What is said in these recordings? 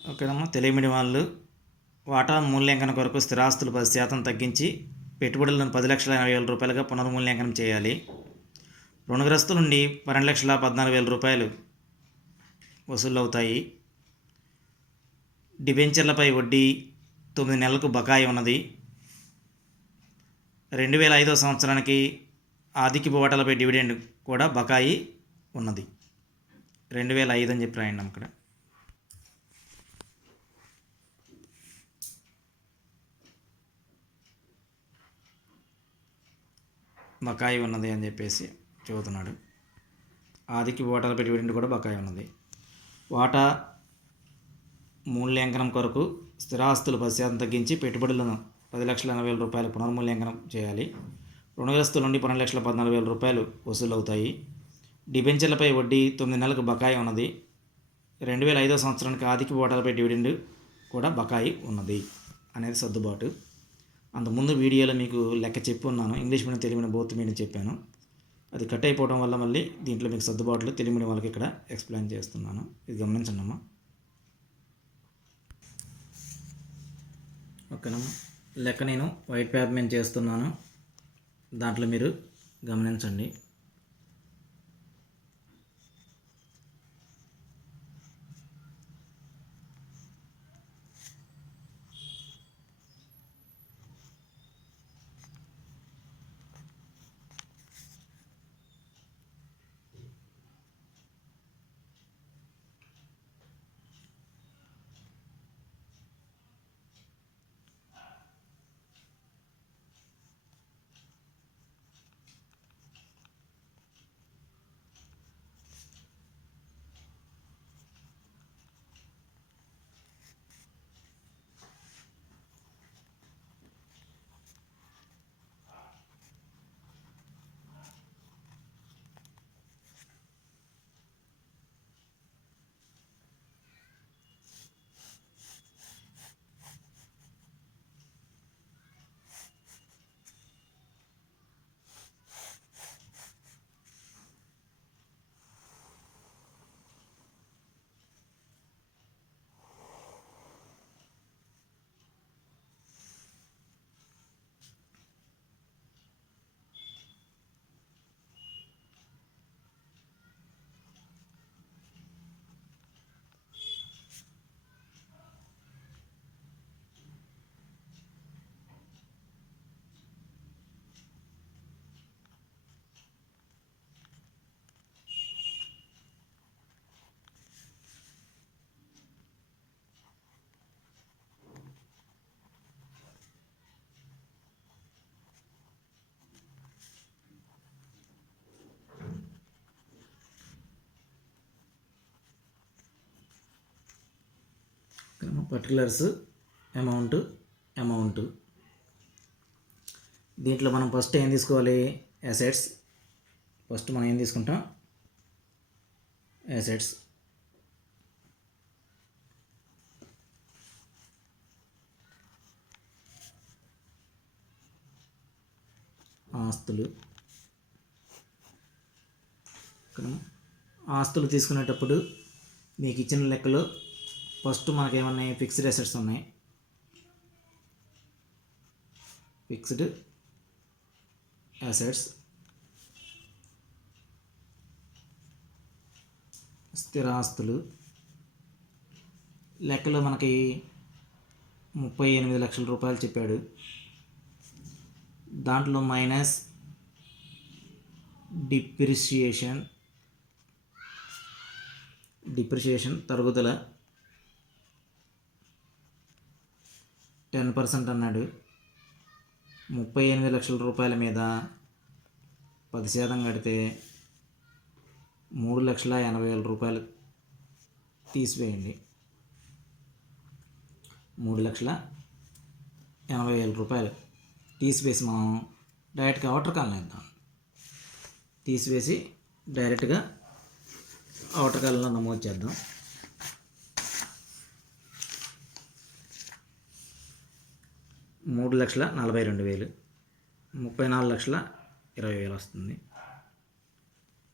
ఓకేనమ్మా. తెలుగు మీడియం వాళ్ళు వాటా మూల్యాంకనం కొరకు స్థిరాస్తులు 10% తగ్గించి పెట్టుబడులను 10,80,000 రూపాయలుగా పునర్మూల్యాంకనం చేయాలి. రుణగ్రస్తుల నుండి 12,14,000 రూపాయలు వసూలు అవుతాయి. డిబెంచర్లపై వడ్డీ 9 నెలలకు బకాయి ఉన్నది. 2005 సంవత్సరానికి ఆదికి వాటాలపై డివిడెండ్ కూడా బకాయి ఉన్నది. 2005 అని చెప్పి రాయండి అక్కడ. బకాయి ఉన్నది అని చెప్పేసి చెబుతున్నాడు. ఆదికి వాటాలపై డివిడెండ్ కూడా బకాయి ఉన్నది. వాటా మూల్యాంకనం కొరకు స్థిరాస్తులు 10% తగ్గించి పెట్టుబడులను 10,80,000 రూపాయలు పునర్మూల్యాంకనం చేయాలి. రుణగ్రస్తుల నుండి 12,14,000 రూపాయలు వసూలు అవుతాయి. డిబెంచర్లపై వడ్డీ 9 నెలలకు బకాయి ఉన్నది. 2005 సంవత్సరానికి ఆదికి వాటాలపై డివిడెండ్ కూడా బకాయి ఉన్నది అనేది సర్దుబాటు. అంతకుముందు వీడియోలో మీకు లెక్క చెప్పి ఉన్నాను. English medium Telugu medium both medium చెప్పాను. అది కట్ అయిపోవడం వల్ల మళ్ళీ దీంట్లో మీకు సర్దుబాటులో తెలుగు మీడియం వాళ్ళకి ఇక్కడ ఎక్స్ప్లెయిన్ చేస్తున్నాను. ఇది గమనించండి అమ్మా. ఓకేనమ్మా. లెక్క నేను వైట్ పేపర్ మీద చేస్తున్నాను. దాంట్లో మీరు గమనించండి. పర్టికులర్స్ అమౌంట్ దీంట్లో మనం ఫస్ట్ ఏం తీసుకోవాలి? అసెట్స్. ఫస్ట్ మనం ఏం తీసుకుంటాం? అసెట్స్. ఆస్తులు. ఆస్తులు తీసుకునేటప్పుడు మీకు ఇచ్చిన లెక్కలో ఫస్ట్ మనకేమన్నాయి? ఫిక్స్డ్ అసెట్స్ ఉన్నాయి. Fixed assets. స్థిరాస్తులు. లెక్కలో మనకి 38 లక్షల రూపాయలు చెప్పాడు. దాంట్లో మైనస్ డిప్రిషియేషన్ తరుగుదల 10% అన్నాడు. 38 లక్షల రూపాయల మీద 10% కడితే 3,80,000 రూపాయలు తీసివేయండి. 3,80,000 రూపాయలు తీసివేసి మనం డైరెక్ట్గా అవుటర్ కాలం వేద్దాం. తీసివేసి డైరెక్ట్గా అవుటర్ కాలంలో నమోదు చేద్దాం. 3,42,000, 34,20,000 వస్తుంది.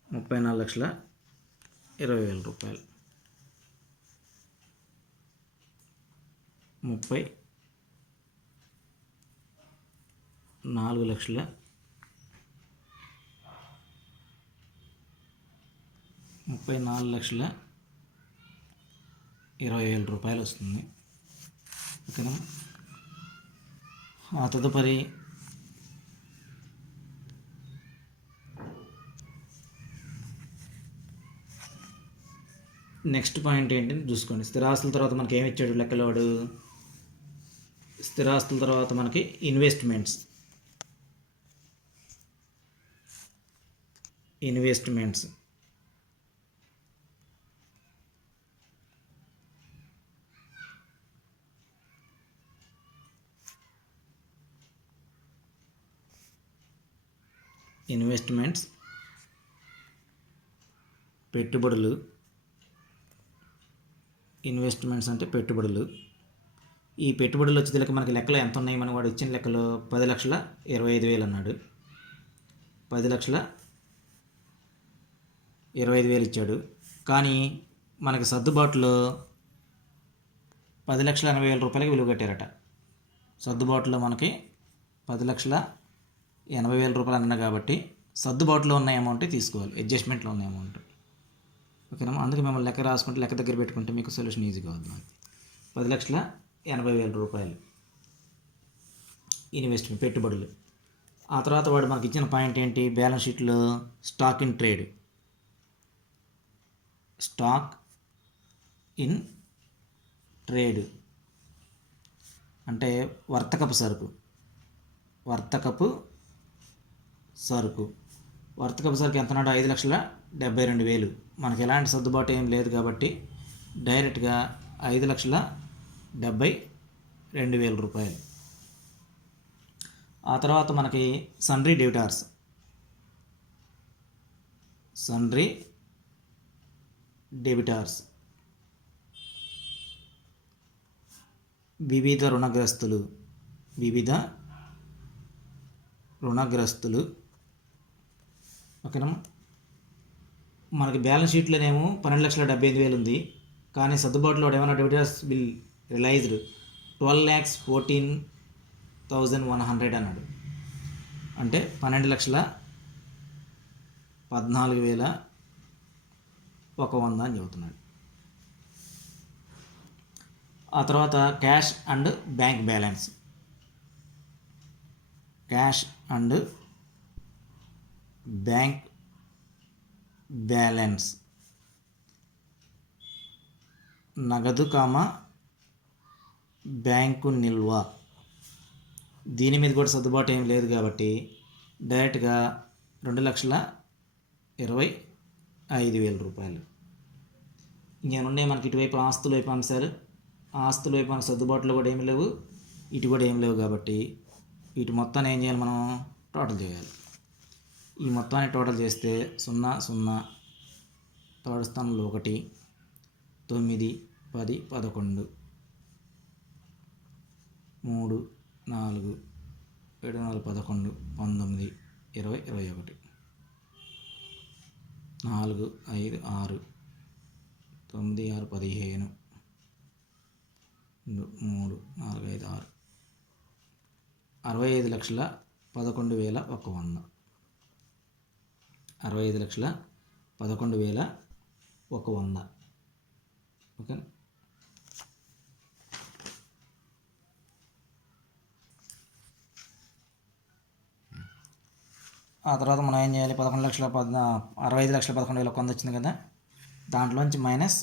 34,20,000 రూపాయలు. 34,20,000 రూపాయలు వస్తుంది. ఓకేనా. ఆ తదుపరి నెక్స్ట్ పాయింట్ ఏంటంటే చూసుకోండి. స్థిరాస్తుల తర్వాత మనకి ఏమి ఇచ్చాడు లెక్కలో వాడు. స్థిరాస్తుల తర్వాత మనకి ఇన్వెస్ట్మెంట్స్ పెట్టుబడులు. ఇన్వెస్ట్మెంట్స్ అంటే పెట్టుబడులు. ఈ పెట్టుబడులు వచ్చేదానికి మనకి లెక్కలు ఎంత ఉన్నాయి? మనకి వాడు ఇచ్చిన లెక్కలో 10,25,000 అన్నాడు. 10,25,000 ఇచ్చాడు. కానీ మనకి సర్దుబాటులో 10,80,000 రూపాయలకి విలువ కట్టారట. సర్దుబాటులో మనకి 10,80,000 రూపాయలు అన్నా కాబట్టి సర్దుబాటులో ఉన్న అమౌంటే తీసుకోవాలి, అడ్జస్ట్మెంట్లో ఉన్న అమౌంట్. ఓకేనా. అందుకే మిమ్మల్ని లెక్క రాసుకుంటే లెక్క దగ్గర పెట్టుకుంటే మీకు సొల్యూషన్ ఈజీగా అవుతుంది. 10,80,000 రూపాయలు ఇన్వెస్ట్మెంట్ పెట్టుబడులు. ఆ తర్వాత వాడు మనకి ఇచ్చిన పాయింట్ ఏంటి? బ్యాలెన్స్ షీట్లో స్టాక్ ఇన్ ట్రేడ్ అంటే వర్తకపు సరుకు. వర్తకపు సరుకు ఎంత నాడు? 5,72,000. మనకి ఎలాంటి సర్దుబాటు ఏం లేదు కాబట్టి డైరెక్ట్గా 5,72,000 రూపాయలు. ఆ తర్వాత మనకి సన్రీ డెబిటార్స్ వివిధ రుణగ్రస్తులు. ఓకేనా. మనకి బ్యాలెన్స్ షీట్లోనేమో 12,78,000 ఉంది. కానీ సర్దుబాటులో ఏమైనా డెబిటర్స్ బిల్ రిలైజ్డ్ 12,14,100 అన్నాడు. అంటే 12,14,100 అని చెబుతున్నాడు. ఆ తర్వాత క్యాష్ అండ్ బ్యాంక్ బ్యాలెన్స్ నగదు బ్యాంకు నిల్వ. దీని మీద కూడా సర్దుబాటు ఏం లేదు కాబట్టి డైరెక్ట్గా 2,25,000 రూపాయలు. ఇంకేమున్నాయి మనకి ఇటువైపు ఆస్తుల వైపు అంశాలు. ఆస్తుల వైపు మనకు సర్దుబాటులో కూడా ఏమి లేవు, ఇటు కూడా ఏమి లేవు కాబట్టి వీటి మొత్తాన్ని ఏం చేయాలి? మనం టోటల్ చేయాలి. ఈ మొత్తాన్ని టోటల్ చేస్తే 0, 0, థర్డ్ స్థానంలో 1, 9, 10, 11, 3, 4, 7, 4, 11, 19, 20, 21, 4, 5, 6, 9, 6, 15, 3, 4, 5, 6, 65,11,100. 65,11,100. ఓకే. ఆ తర్వాత మనం ఏం చేయాలి? 65,11,100 వచ్చింది కదా, దాంట్లోంచి మైనస్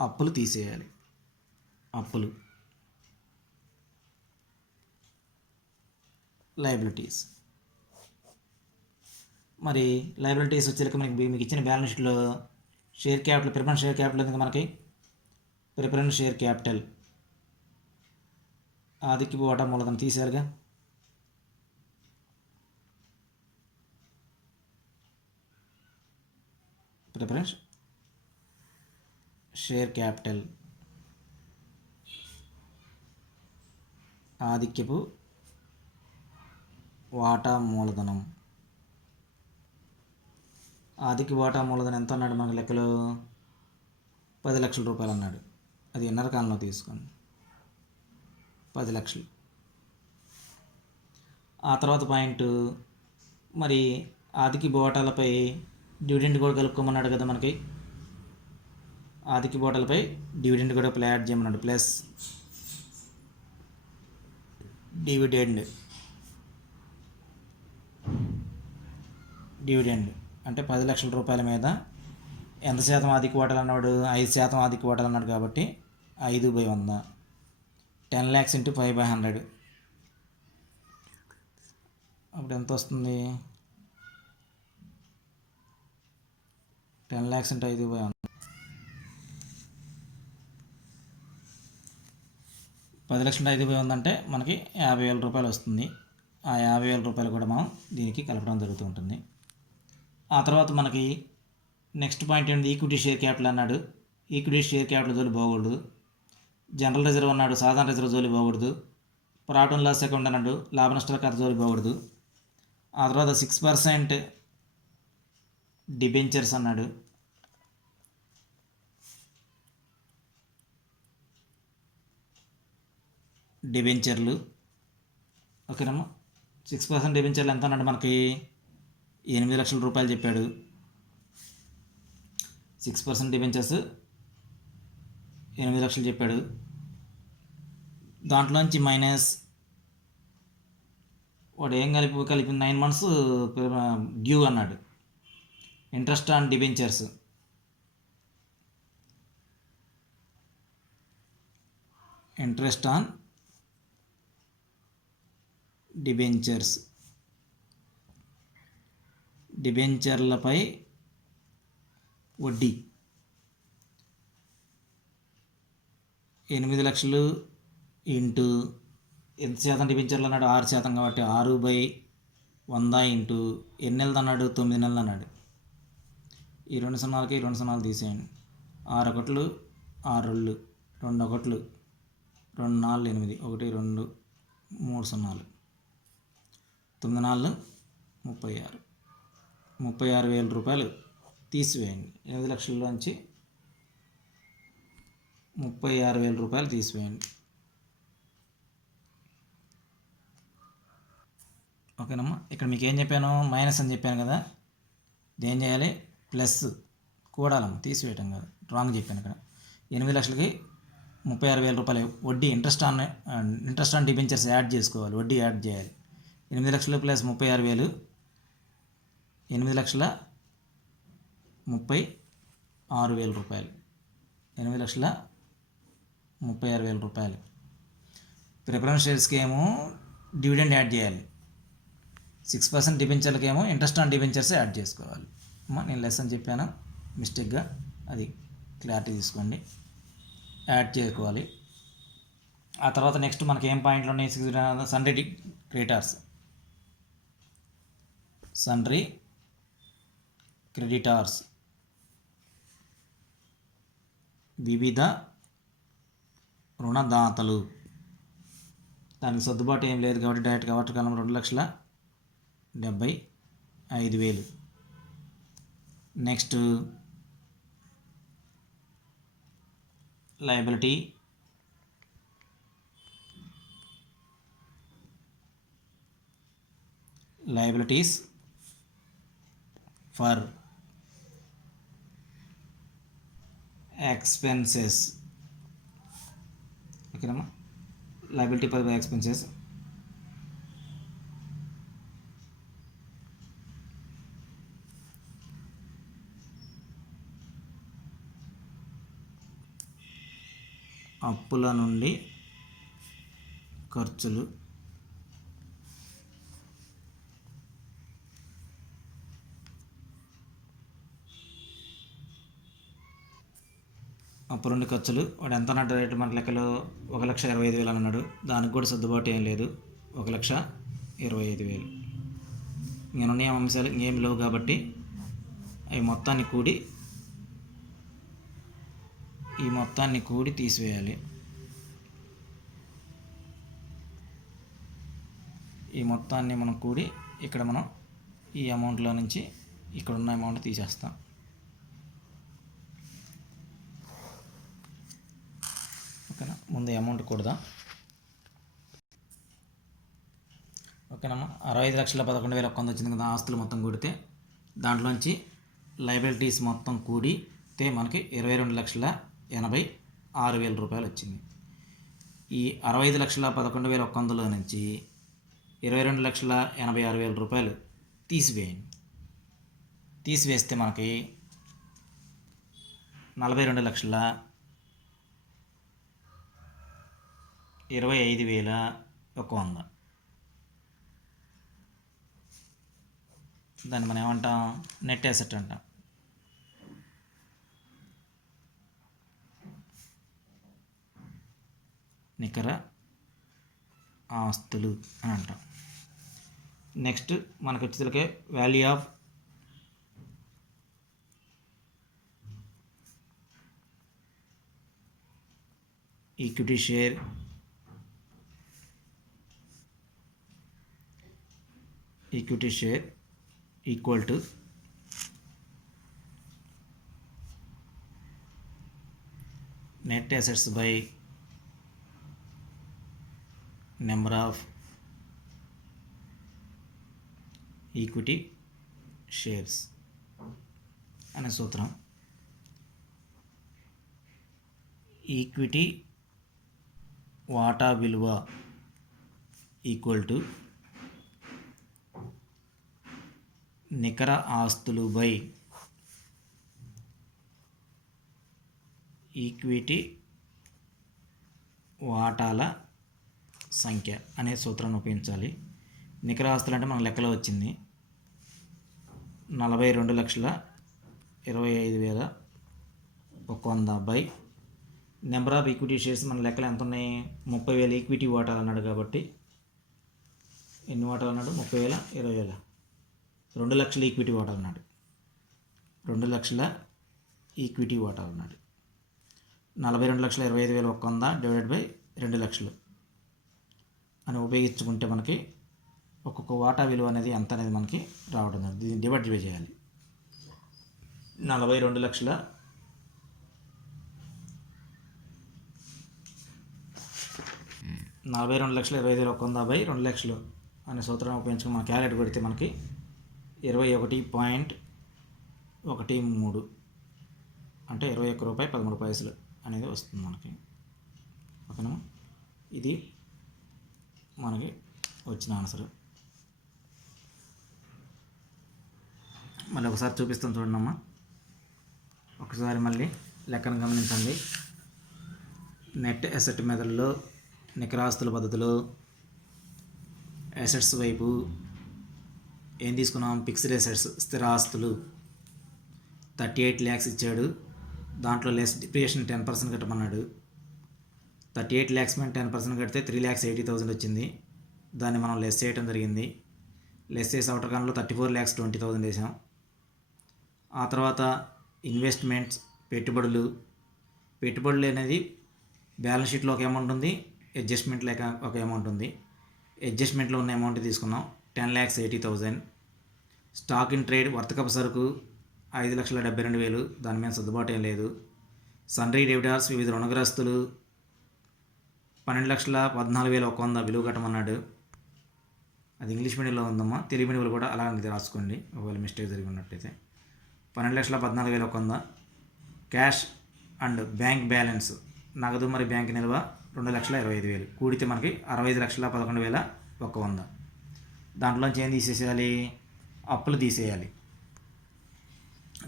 అప్పులు తీసేయాలి. అప్పులు, లయబిలిటీస్. మరి లయబిలిటీస్ వచ్చేసరికి మీకు ఇచ్చిన బ్యాలెన్స్ షీట్లో share capital, preference share capital ఉంది మనకి. ప్రిఫరెన్స్ షేర్ క్యాపిటల్ ఆదికి వాటా మూలధనం తీసేయాలిగా. ప్రిఫరెన్స్ షేర్ క్యాపిటల్ ఆధిక్యపు వాటా మూలధనం. ఆదికి వాటా మూలధనం ఎంత అన్నాడు మనకు లెక్కలో? 10 లక్షల రూపాయలు అన్నాడు. అది ఎన్నర కాలంలో తీసుకోండి. 10 లక్షలు. ఆ తర్వాత పాయింట్, మరి ఆదికి బోటాలపై డివిడెండ్ కూడా కలుపుకోమన్నాడు కదా మనకి. ఆదికి బోటాలపై డివిడెండ్ కూడా యాడ్ చేయమన్నాడు. ప్లస్ డివిడెండ్ అంటే 10 లక్షల రూపాయల మీద ఎంత శాతం ఆదికి వాటాలు అన్నాడు? 5% ఆదికి వాటాలు అన్నాడు కాబట్టి 5/100, 10 lakhs ఇంటూ 5/100. అప్పుడు ఎంత వస్తుంది? 10 lakhs ఇంటూ 5/100, 10 లక్షల 5/100 అంటే మనకి 50,000 రూపాయలు వస్తుంది. ఆ 50,000 రూపాయలు కూడా మనం దీనికి కలపడం జరుగుతూ ఉంటుంది. ఆ తర్వాత మనకి నెక్స్ట్ పాయింట్ ఏంటి? ఈక్విటీ షేర్ క్యాపిటల్ అన్నాడు. ఈక్విటీ షేర్ క్యాపిటల్ జోలి పోకూడదు. జనరల్ రిజర్వ్ అన్నాడు, సాధారణ రిజర్వ్ జోలి పోకూడదు. ప్రాఫిట్ అండ్ లాస్ అకౌంట్ అన్నాడు, లాభ నష్టాల ఖాతా జోలి పోకూడదు. ఆ తర్వాత 6% డిబెంచర్స్ అన్నాడు. డిబెంచర్లు ఓకేనమ్మా. 6% డిబెంచర్లు ఎంత అన్నాడు? మనకి 8 లక్షల రూపాయలు చెప్పాడు. 6% డిబెంచర్స్ 8 లక్షలు చెప్పాడు. దాంట్లోంచి మైనస్ వాడు ఏం కలిపి 9 months డ్యూ అన్నాడు. Interest on debentures, interest on debentures, డిబెంచర్లపై వడ్డీ 8 లక్షలు ఇంటూ ఎంత శాతం డిబెంచర్లు అన్నాడు? 6% కాబట్టి 6/100 ఇంటూ ఎన్ని నెలలు అన్నాడు? 9 నెలలు అన్నాడు. ఈ 2 సున్నాలకి 2 సున్నాలు తీసేయండి. 6 ఒకట్లు 6 రెండు, 2 ఒకట్లు 2 4 8, 1 2 3 సున్నాలు, 9 4 36, 36,000 రూపాయలు తీసివేయండి. 8 లక్షల్లోంచి 36,000 రూపాయలు తీసివేయండి. ఓకేనమ్మా. ఇక్కడ మీకు ఏం చెప్పాను? మైనస్ అని చెప్పాను కదా, ఏం చేయాలి? ప్లస్ కూడాలమ్మ, తీసివేయటం కాదు, రాంగ్ చెప్పాను ఇక్కడ. 8 లక్షలకి 36,000 రూపాయలు వడ్డీ, ఇంట్రెస్ట్ ఆన్ డిబెంచర్స్ యాడ్ చేసుకోవాలి, వడ్డీ యాడ్ చేయాలి. 8 లక్షలు ప్లస్ 36,000, 8,36,000 రూపాయలు, 8,36,000 రూపాయలు. ప్రిఫరెన్స్ షేర్స్కి ఏమో డివిడెండ్ యాడ్ చేయాలి, 6% డిబెంచర్లకి ఏమో ఇంట్రెస్ట్ ఆన్ డిబెంచర్స్ యాడ్ చేసుకోవాలి. అమ్మా నేను లెసన్ చెప్పాను మిస్టేక్గా, అది క్లారిటీ తీసుకోండి, యాడ్ చేసుకోవాలి. ఆ తర్వాత నెక్స్ట్ మనకి ఏం పాయింట్లు ఉన్నాయి? సన్రీ క్రెడిటార్స్, సన్రీ క్రెడిటార్స్, వివిధ రుణదాతలు. దానికి సర్దుబాటు ఏం లేదు కాబట్టి direct cover column 2,75,000. Next liabilities for expenses. ఓకేనమ్మా, లయబిలిటీ ఫర్ ఎక్స్పెన్సెస్. అప్పుల నుండి ఖర్చులు, అప్పు నుండి ఖర్చులు. వాడు ఎంత అన్నాడు? రేటు మన లెక్కలో 1,25,000 అన్నాడు. దానికి కూడా సర్దుబాటు ఏం లేదు, 1,25,000. ఇంకేమున్నాయి అంశాలు? ఇంకేం లేవు కాబట్టి అవి మొత్తాన్ని కూడి తీసివేయాలి. ఈ మొత్తాన్ని మనం కూడి ఇక్కడ మనం ఈ అమౌంట్లో నుంచి ఇక్కడ ఉన్న అమౌంట్ తీసేస్తాం. ఓకేనా, ముందు అమౌంట్ కూడదా. ఓకేనమ్మా. 65,11,100 వచ్చింది కదా ఆస్తులు మొత్తం కూడితే, దాంట్లోంచి లయబిలిటీస్ మొత్తం కూడితే మనకి 22,86,000 రూపాయలు వచ్చింది. ఈ 65,11,100 నుంచి 22,86,000 రూపాయలు తీసివేయండి. తీసివేస్తే మనకి 42,25,100. దాన్ని మనం ఏమంటాం? నెట్ అసెట్ అంటాం. నికర ఆస్తులు అని అంటాం. నెక్స్ట్ మనకు వచ్చేసరికి value of equity share equal to net assets by number of equity shares అనే సూత్రం. ఈక్విటీ వాటా విలువ ఈక్వల్ టు నికర ఆస్తులు బై ఈక్విటీ వాటాల సంఖ్య అనే సూత్రాన్ని ఉపయోగించాలి. నికర ఆస్తులు అంటే మన లెక్కలో వచ్చింది 42,25,100 by number of equity shares. మన లెక్కలు ఎంత ఉన్నాయి? 30,000 ఈక్విటీ వాటాలు అన్నాడు కాబట్టి ఎన్ని వాటాలు అన్నాడు? 30,000, 20,000, 2,00,000 ఈక్విటీ వాటాలు అన్నాడు. 2,00,000 ఈక్విటీ వాటాలు అన్నాడు. 42,25,100 డివైడెడ్ బై 2,00,000 అని ఉపయోగించుకుంటే మనకి ఒక్కొక్క వాటా విలువ అనేది ఎంత అనేది మనకి రావడం జరుగుతుంది. దీన్ని డివైడ్ చేయాలి. 42,25,100 బై 2,00,000 అనే సూత్రాన్ని ఉపయోగించుకుని మనం క్యాలిక్యులేటర్ పెడితే మనకి 21.13 అంటే 21 రూపాయి 13 పైసలు అనేది వస్తుంది మనకి. ఓకేనా? ఇది మనకి వచ్చిన ఆన్సర్. మళ్ళీ ఒకసారి చూపిస్తాను చూడండి అమ్మా. ఒకసారి మళ్ళీ లెక్కను గమనించండి. నెట్ అసెట్ మెథడ్లో నికరాస్తుల పద్ధతిలో అసెట్స్ వైపు ఏం తీసుకున్నాం? ఫిక్స్డ్ అసెట్స్ స్థిర ఆస్తులు 38 lakhs ఇచ్చాడు. దాంట్లో లెస్ డిప్రియేషన్ 10% కట్టమన్నాడు. 38 lakhs మీద 10% కడితే 3,80,000 వచ్చింది. దాన్ని మనం లెస్ చేయడం జరిగింది. లెస్ చేసి అవుటర్ కాలంలో 34,20,000 వేసాం. ఆ తర్వాత ఇన్వెస్ట్మెంట్స్ పెట్టుబడులు అనేది బ్యాలెన్స్ షీట్లో ఒక అమౌంట్ ఉంది, అడ్జస్ట్మెంట్లో ఒక అమౌంట్ ఉంది. అడ్జస్ట్మెంట్లో ఉన్న అమౌంట్ తీసుకున్నాం 10,80,000. స్టాక్ ఇన్ ట్రేడ్ వర్తకపు సరుకు 5,72,000, దాని మీద సర్దుబాటు ఏం లేదు. సన్రీ డెబిటార్స్ వివిధ రుణగ్రస్తులు 12,14,100 విలువ కట్టమన్నాడు. అది ఇంగ్లీష్ మీడియంలో ఉందమ్మా. తెలుగు మీడియంలో కూడా అలాగే రాసుకోండి ఒకవేళ మిస్టేక్ జరిగి ఉన్నట్టయితే. 12,14,100 క్యాష్ అండ్ బ్యాంక్ బ్యాలెన్స్ నగదు మరి బ్యాంక్ నిల్వ 2,25,000 కూడితే మనకి 65,11,100. దాంట్లోంచి ఏం తీసేసేయాలి? అప్పులు తీసేయాలి.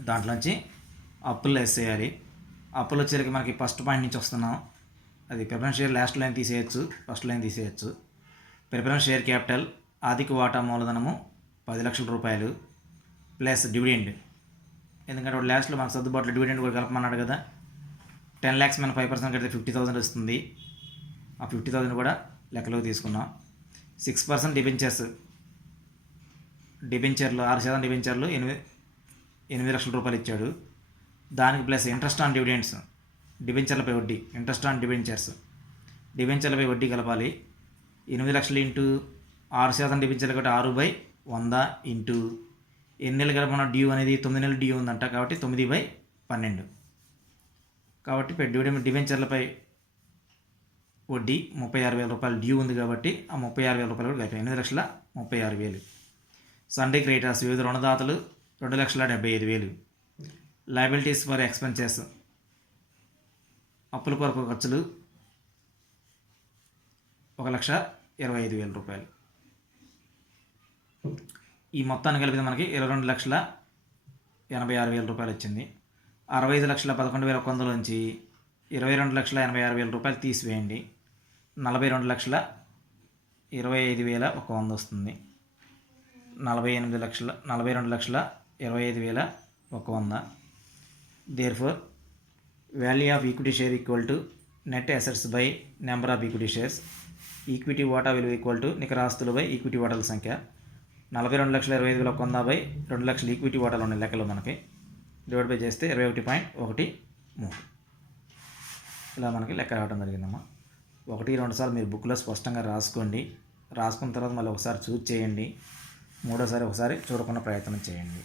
దాంట్లోంచి అప్పులు వేసేయాలి. అప్పులు వచ్చేసరికి మనకి ఫస్ట్ పాయింట్ నుంచి వస్తున్నాం. అది ప్రిఫరెన్స్ షేర్ లాస్ట్ లైన్ తీసేయచ్చు, ఫస్ట్ లైన్ తీసేయచ్చు. ప్రిఫరెన్స్ షేర్ క్యాపిటల్ ఆర్థిక వాటా మూలధనము 10,00,000 రూపాయలు ప్లస్ డివిడెండ్. ఎందుకంటే వాడు లాస్ట్లో మనకు సర్దుబాటులో డివిడెండ్ కూడా కలపమన్నాడు కదా. 10 lakhs మీద 5% కడితే 50,000 వస్తుంది. ఆ 50,000 కూడా లెక్కలోకి తీసుకున్నాం. 6% డిబెంచర్లు 6% డిబెంచర్లు 8,00,000 రూపాయలు ఇచ్చాడు. దానికి ప్లస్ ఇంట్రెస్ట్ ఆన్ డివిడెండ్స్, డిబెంచర్లపై వడ్డీ, ఇంట్రెస్ట్ ఆన్ డిబెంచర్లపై వడ్డీ కలపాలి. 8,00,000 ఇంటూ 6% డిబెంచర్లు కాబట్టి 6/100 ఇంటూ ఎన్ని నెలలు కలపమన్న డ్యూ అనేది 9 నెలలు డ్యూ ఉందంట కాబట్టి 9/12. కాబట్టి డిబెంచర్లపై వడ్డీ 36,000 రూపాయలు డ్యూ ఉంది కాబట్టి ఆ 36,000 రూపాయలు కూడా కలిపి 8,36,000. సండే క్రెడిటర్స్ వివిధ రుణదాతలు 2,75,000. లయబిలిటీస్ ఫర్ ఎక్స్పెన్సెస్ అప్పుల కొరకు ఖర్చులు 1,25,000 రూపాయలు. ఈ మొత్తాన్ని కలిపితే మనకి 22,86,000 రూపాయలు వచ్చింది. 65,11,100 నుంచి 22,86,000 రూపాయలు తీసివేయండి. 42,25,100 వస్తుంది. 42,25,100. Therefore, value of equity share equal to net assets by number of equity shares. Equity వాటా విలువ ఈక్వల్ టు నికర ఆస్తులు బై ఈక్విటీ వాటాల సంఖ్య. 42,25,100 బై 2,00,000 ఈక్విటీ వాటాలు ఉన్నాయి లెక్కలో మనకి. డివైడ్ బై చేస్తే 21.13. ఇలా మనకి లెక్క రావడం జరిగిందమ్మా. 1-2 సార్లు మీరు బుక్లో స్పష్టంగా రాసుకోండి. రాసుకున్న తర్వాత మళ్ళీ ఒకసారి చూజ్ చేయండి. మూడోసారి ఒకసారి చూడకుండా ప్రయత్నం చేయండి.